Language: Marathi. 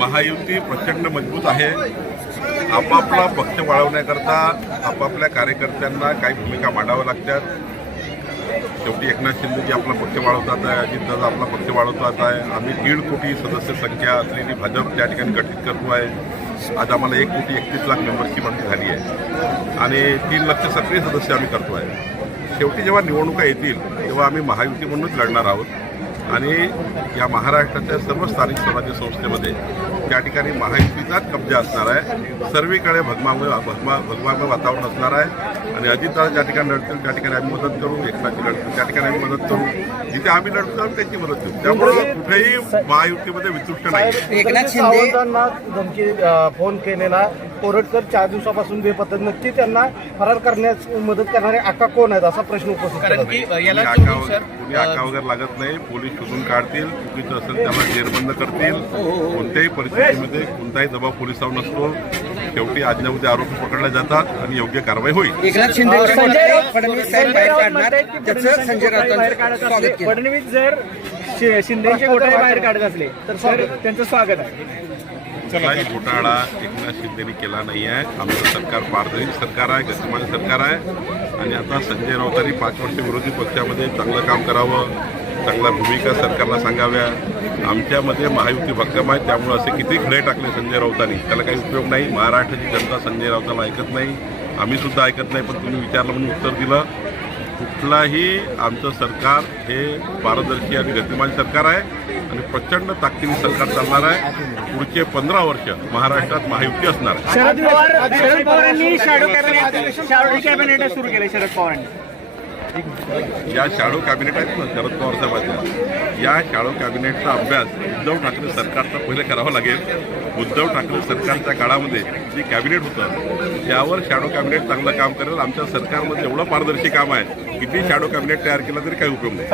महायुती प्रचंड मजबूत आहे। आपापला पक्ष वाढवण्याकरता आपापल्या कार्यकर्त्यांना काही भूमिका मांडाव्या लागतात। शेवटी एकनाथ शिंदेजी आपला पक्ष वाढवतात आहे, अजितदादा आपला पक्ष वाढवतात आहे। आम्ही 1.5 कोटी सदस्य संख्या असलेली भाजप त्या ठिकाणी गठीत करतो आहे। आज आम्हाला 1,31,00,000 मेंबरशिप आमची झाली आहे आणि 3 लाख सक्रिय सदस्य आम्ही करतो आहे। शेवटी जेव्हा निवडणुका येतील तेव्हा आम्ही महायुती म्हणूनच लढणार आहोत आणि या महाराष्ट्राच्या सर्व स्थानिक स्वराज्य संस्थेमध्ये त्या ठिकाणी महायुतीचाच कब्जा असणार आहे। सर्वीकडे भगवामय वातावरण असणार आहे आणि अजितदादा ज्या ठिकाणी लढतील त्या ठिकाणी आम्ही मदत करू, एकनाथजी लढतील त्या ठिकाणी आम्ही मदत करू, जिथे आम्ही लढतो त्यांची मदत करू। त्यामुळे कुठेही महायुतीमध्ये वितृष्ट नाही। एकनाथ शिंदेंना धमकी फोन केलेला कोरटकर 4 दिवसापासून बेपत्ता, नक्की त्यांना फरार करण्यास मदत करणारे आका कोण आहेत असा प्रश्न उपस्थित केला। कोणी आका वगैरे लागत नाही, पोलीस शोधून काढतील, चुकीचं असेल त्याला जेरबंद करतील। कोणत्याही परिस्थितीमध्ये कोणताही दबाव पोलिसावर नसतो। शेवटी आज ना उद्या आरोपी पकडले जातात आणि योग्य कारवाई होईल। एकनाथ शिंदे फडणवीस साहेब बाहेर काढणार, त्याचं संजय राऊतांनी फडणवीस जर शिंदेचे घोटाळे बाहेर काढत असले तर त्यांचं स्वागत आहे। कुठलाही घोटाळा एकनाथ शिंदेनी केला नाही आहे। आमचं सरकार पारदर्शी सरकार आहे, गतिमान सरकार आहे आणि आता संजय राऊतांनी 5 वर्ष विरोधी पक्षामध्ये चांगलं काम करावं, चांगल्या भूमिका सरकारला सांगाव्या। आमच्यामध्ये महायुती भक्कम आहे, त्यामुळे असे किती खडे टाकले संजय राऊतांनी त्याला काही उपयोग नाही। महाराष्ट्राची जनता संजय राऊताला ऐकत नाही, आम्ही सुद्धा ऐकत नाही, पण तुम्ही विचारलं म्हणून उत्तर दिलं। कुठलाही आमचं सरकार हे पारदर्शी आणि गतिमान सरकार आहे आणि प्रचंड ताकदीने सरकार चालणार आहे। पुढचे 15 वर्ष महाराष्ट्रात महायुती असणार आहे। शरद पवारांनी शॅडो कॅबिनेट सुरू केले। शरद पवारांनी या शॅडो कॅबिनेट आहेत ना शरद पवार साहेबांच्या, या शॅडो कॅबिनेटचा अभ्यास उद्धव ठाकरे सरकारचा पहिले करावा लागेल। उद्धव ठाकरे सरकारच्या काळामध्ये जे कॅबिनेट होतं त्यावर शॅडो कॅबिनेट चांगलं काम करेल। आमच्या सरकारमध्ये एवढं पारदर्शी काम आहे, किती शॅडो कॅबिनेट तयार केलं तरी काही उपयोग नाही।